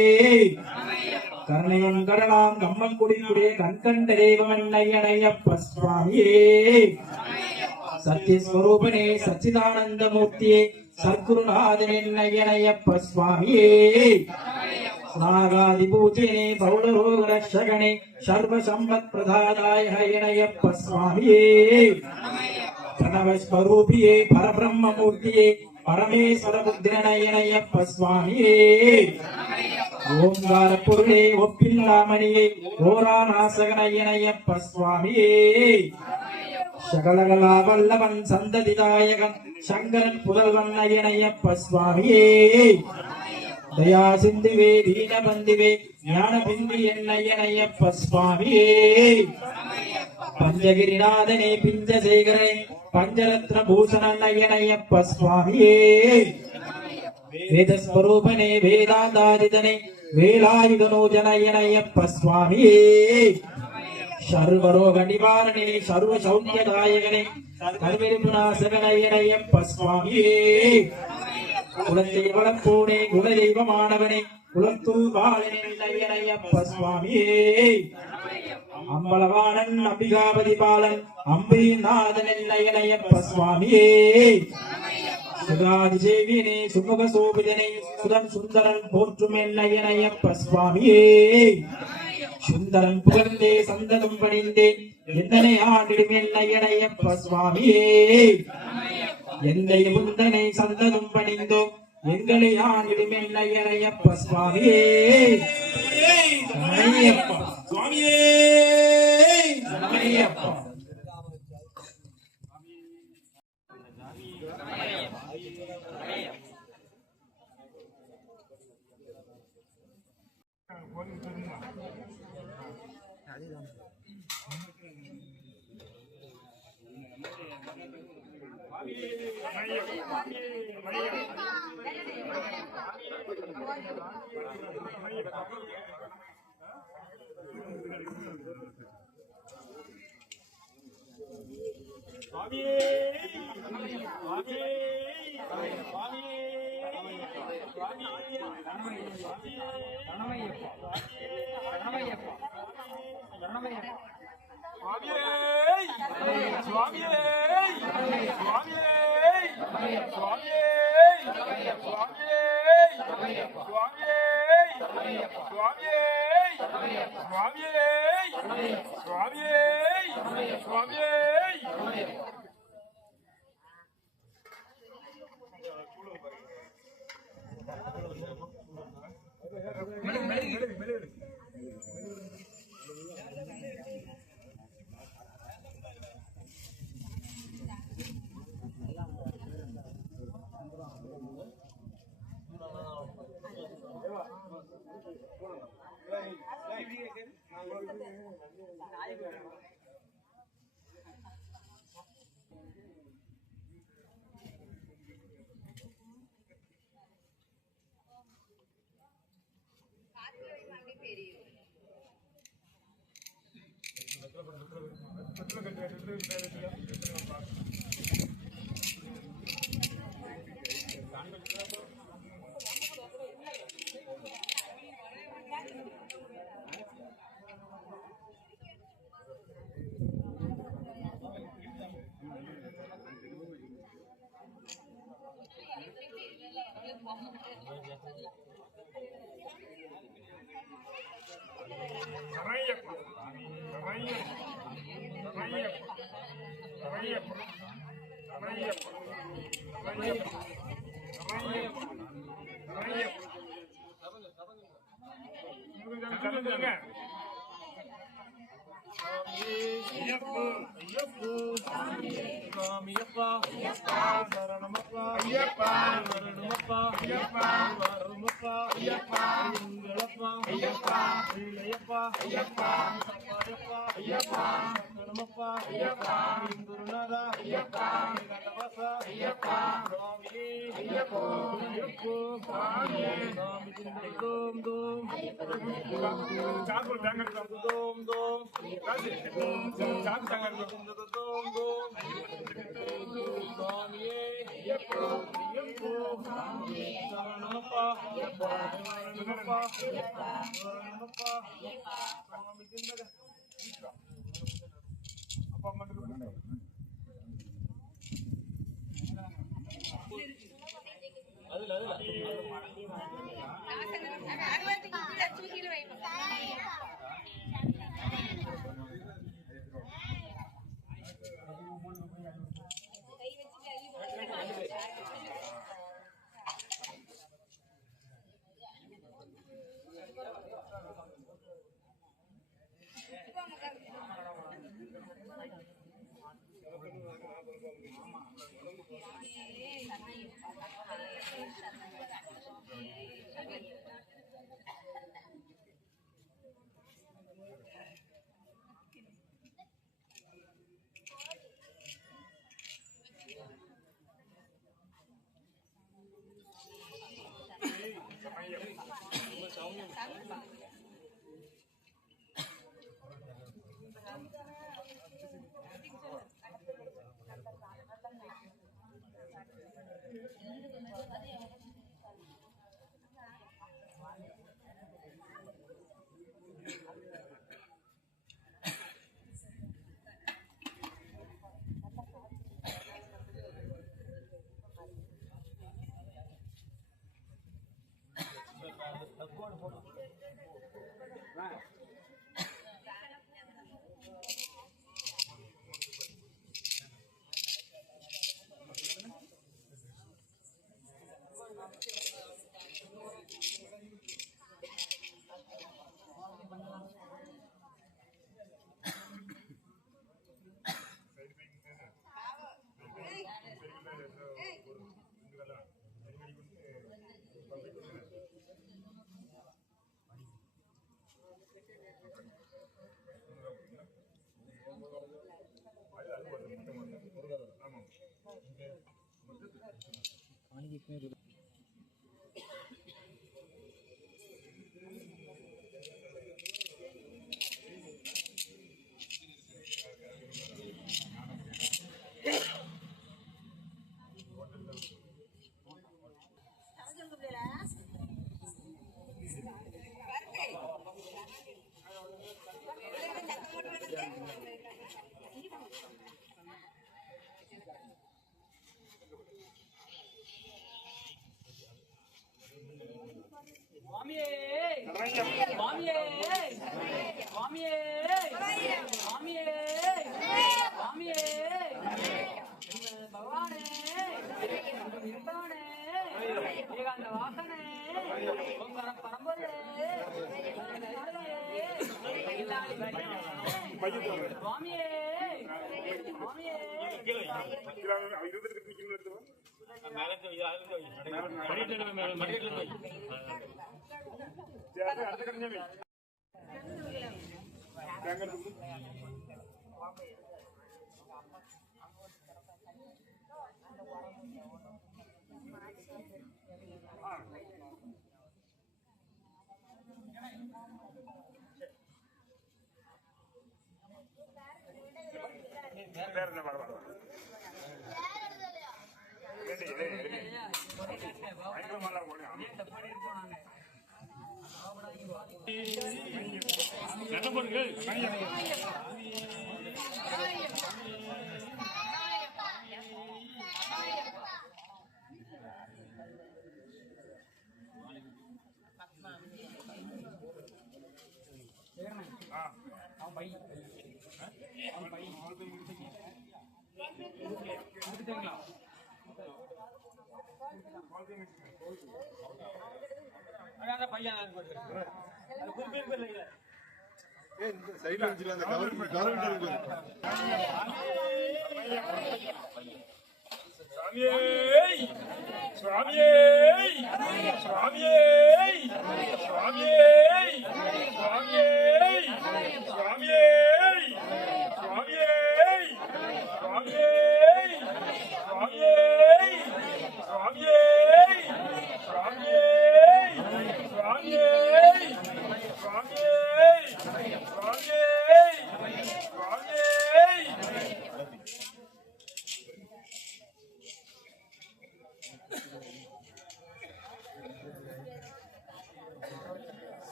கருணையன் கடலாம் கம்மங்குடியுடைய கண்கண்ட தேவன் ஐயனையப்ப சுவாமியே சத்யஸ்வரூபனே சச்சிதானந்த மூர்த்தியே சத்குருநாதனின் ஐயனையப்ப சுவாமியே நாகாதி பூஜனே பௌளரோக ரட்சகனே சர்வ சம்பத் பிரதாதாய ஐயனையப்ப சுவாமியே பிரணவஸ்வரூபியே பரபிரம்ம மூர்த்தியே பரமேஸ்வர புத்திரனையனையப்ப சுவாமியே ஓங்கார பொருளே ஒப்பில்லாமணியே ஓராநாசகனையனையப்ப சுவாமியே சகலகலா வல்லவன் சந்ததிதாயகன் சங்கரன் புதல்வன் ஐயனையப்ப சுவாமியே தயா சிந்துவே தீன பந்துவே ஞான பிந்து என்னையனையப்ப சுவாமியே பஞ்சகிரிநாதனே பிஞ்சசேகரனே பஞ்சரத்ன பூஷணன் ஐயனையப்ப சுவாமியே வேதஸ்வரூபனே வேதாந்தாதிதனே வேலாயுதனோஜன ஐயனையப்ப சுவாமியே சர்வரோக நிவாரணே சர்வ சௌக்கியதாயகனே கருவிருநாசகனையனையப்ப சுவாமியே குலத்தை வளர்ப்போனே குலதெய்வமானவனே குலத்துள் வாழனையனையப்ப சுவாமியே அம்பலவாணன் அம்பிகாபதி பாலன் அம்பிநாதன் நயனையப்ப சுவாமியே சுகாதிசேவியனே சுமுக சோபிதனே சுதன் சுந்தரன் போற்றும் நயனையப்ப சுவாமியே சுந்தரன் புகழ்ந்தே சந்தனம் பணிந்தேன் எந்தனை ஆண்டிடுமே நயனையப்ப சுவாமியே எந்தை முந்தனை சந்தனம் பணிந்தோம் எங்களை ஆண்டிடுமே நயனையப்ப சுவாமியே ஐயப்பா சுவாமியே ஐயப்பா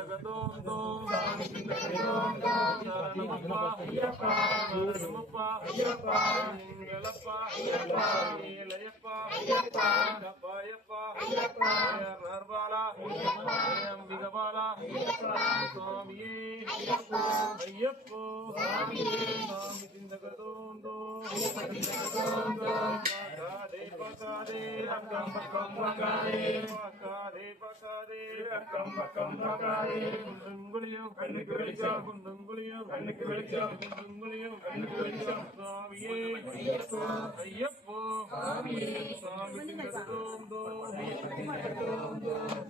Ayappa ஜகதோந்தோ சரணமப்பா சரணமப்பா எங்களப்பா ஏலையப்பா கப்பாயப்பா நர்பாலா அம்பிகபாலா சுவாமியே ஐயப்போ சாமி ஜகதோந்தோ பகாதே பகாதே அக்கம் பக்கம் பகாதே பகாதே பகாதே அக்கம் பக்கம் பகாதே குண்டுங்குளியும் கண்ணுக்கு வெளிச்சம் குண்டுங்குளியும் கண்ணுக்கு வெளிச்சம் குண்டுங்குளியும் கண்ணுக்கு வெளிச்சம் சுவாமியே ஐயப்போ ஐயப்போ சாமியே சாமி ஜகதோந்தோ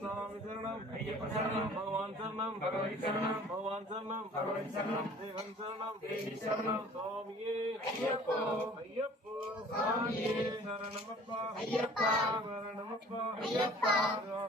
சாமி சரணம் ஐயப்ப சரணம் பகவான் சரணம் பகவதி சரணம் பகவான் சரணம் பகவதி சரணம் தேவன் சரணம் தேவி சரணம் சுவாமியே ஐயப்போ ஐயப்போ சாமியே சரணமப்பா ஐயப்பா சரணமப்பா ஐயப்பா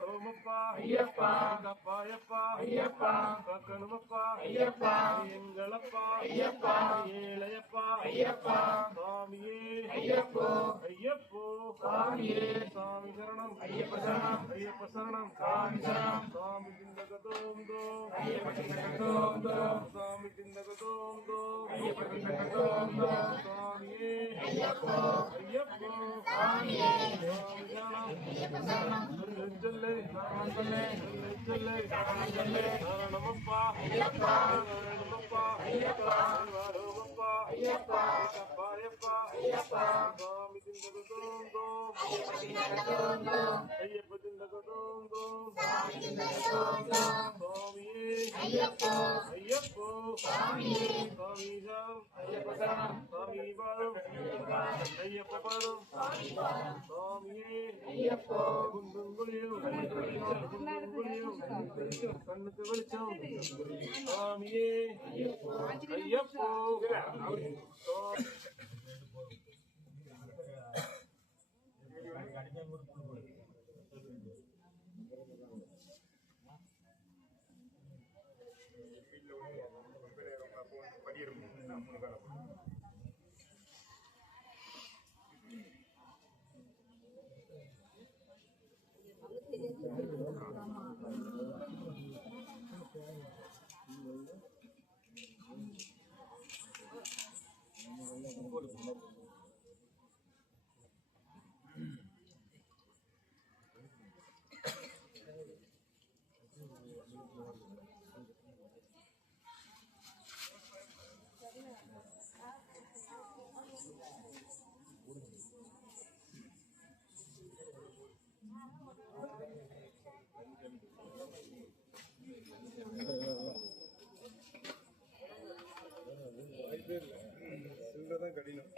ரோமப்பா ஐயப்பா கப்பாயப்பா ஐயப்பா கக்கணுமப்பா ஐயப்பா எங்களப்பா ஐயப்பா ஏழையப்பா ஐயப்பா சாமியே ஐயப்போ ஐயப்போ சாமியே சாமி சரணம் ஐயப்ப சரணம் ஐயப்ப சரணம் சாமி சரணம் சாமி ஜகதோந்தோ ஐயப்ப ஜகதோந்தோ சாமி ஜகதோந்தோ ஐயப்ப ஜகதோந்தோ சாமியே ஐயப்போ ஐயப்போ சாமியே சாமி சரணம் ஐயப்ப சரணம் சொல்லு சொல்லு சொல்லு சொல்லு சரணமப்பா ஐயப்பா சரணமப்பா ஐயப்பா சரணமப்பா ஐயப்பா கப்பாயப்பா ஐயப்பா சாமி ஜகதோந்தோ ஐயப்ப ஜகதோந்தோ ஐயப்ப ஜகதோந்தோ சாமி ஜகதோந்தோ சாமியே ஐயப்போ ஐயப்போ சாமியே சாமி சரணம் ஐயப்ப சரணம் சாமி பாதம் ஐயப்ப பாதம் சாமியே ஐயப்போ குண்டுங்குளியும் குண்டுங்குளியும் கண்ணுக்கு வெளிச்சம் சாமியே ஐயப்போ தான் கடினம்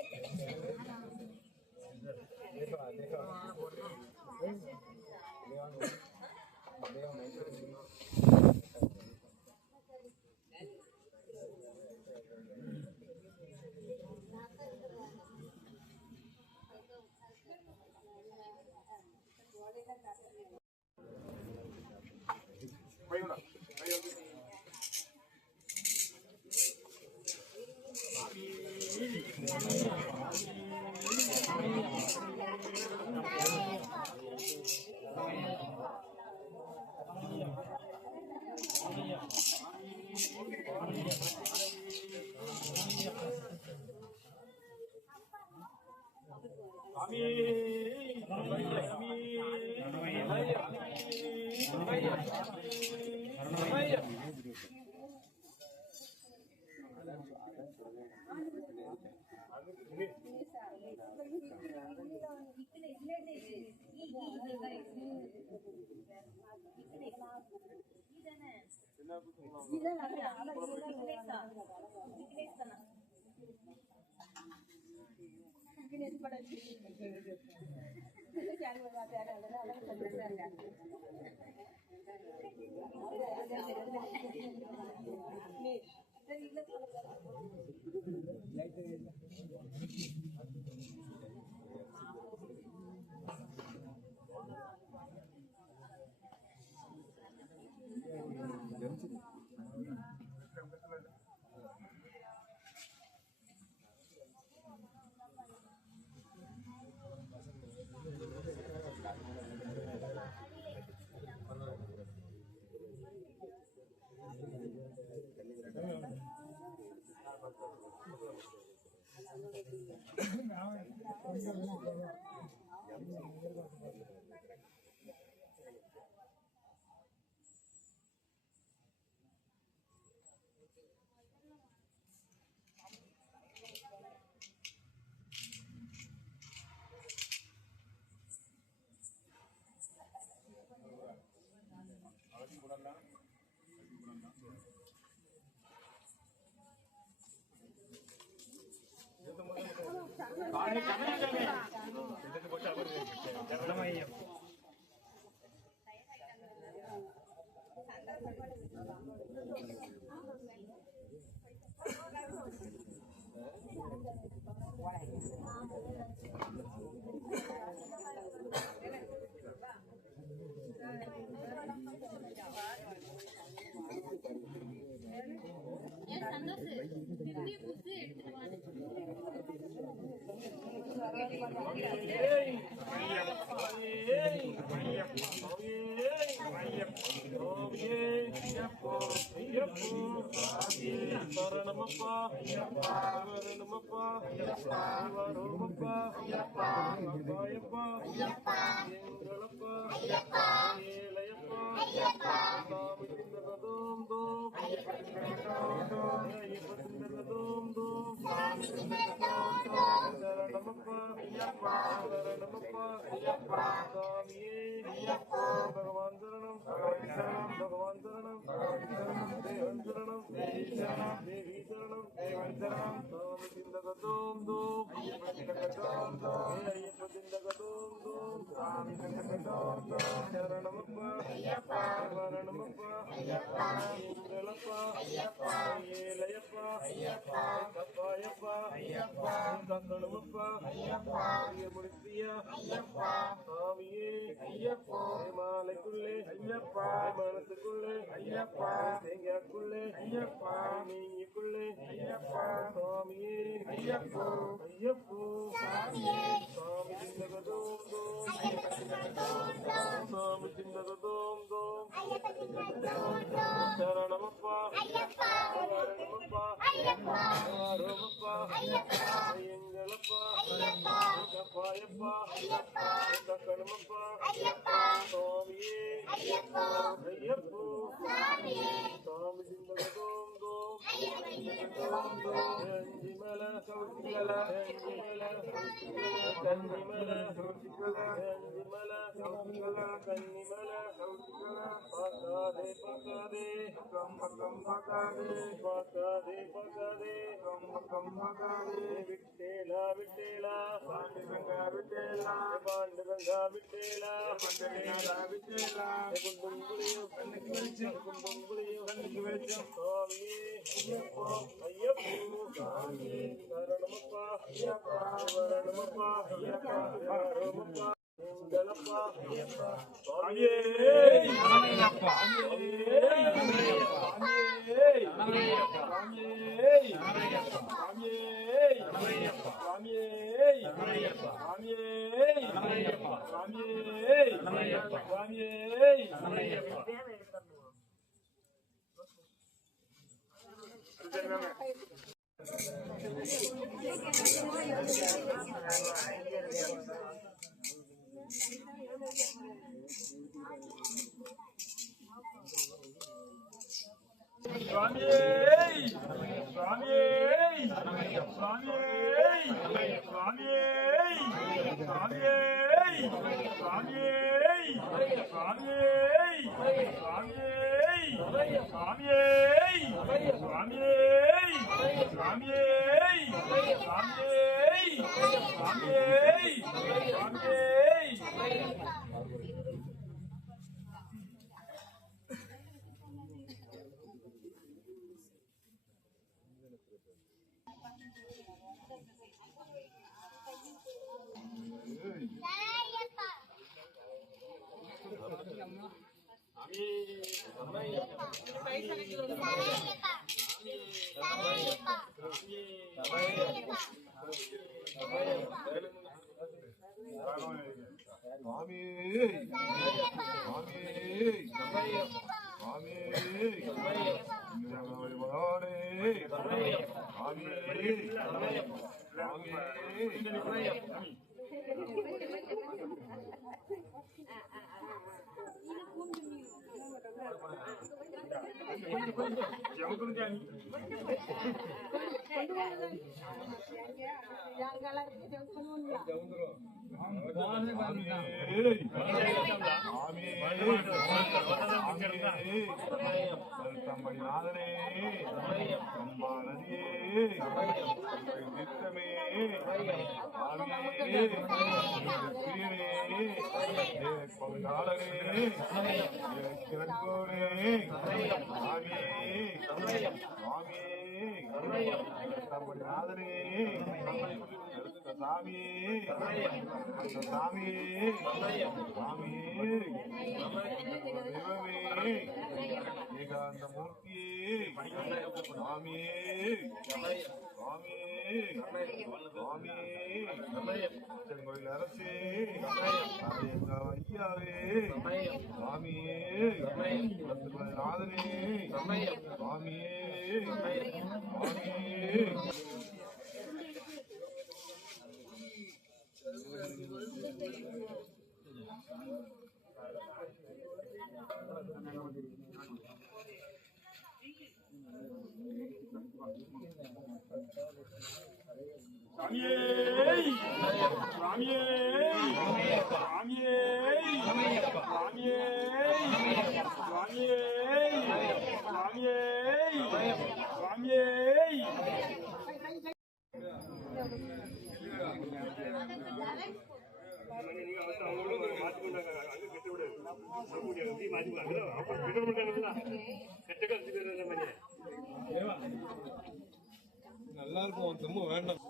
நல்லா இருக்கும் திரும்ப வேண்டாம்.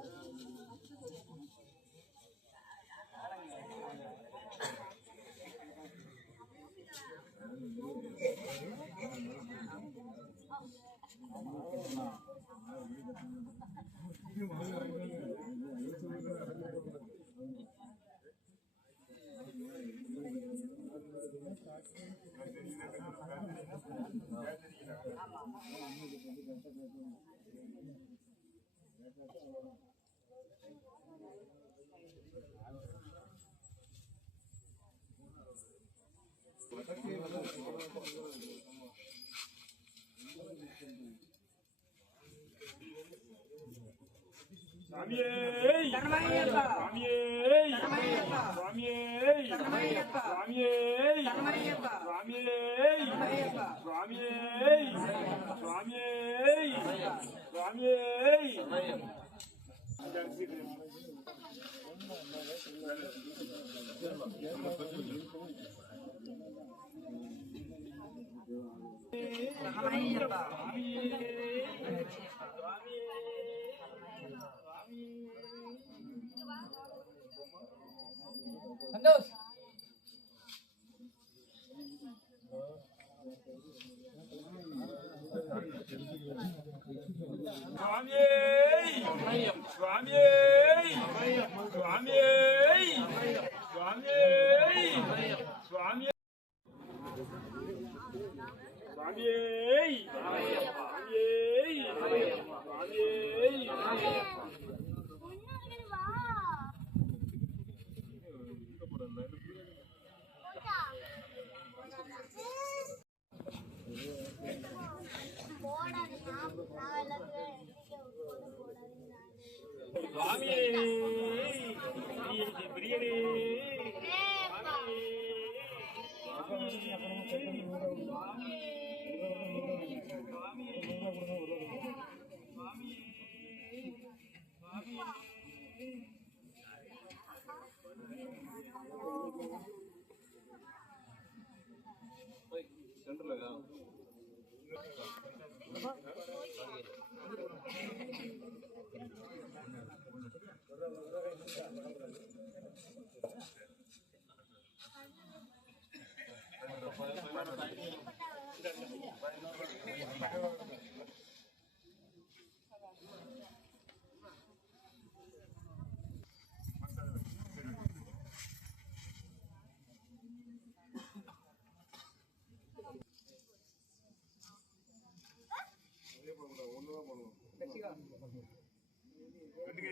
சந்தோஷ்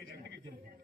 எனக்கு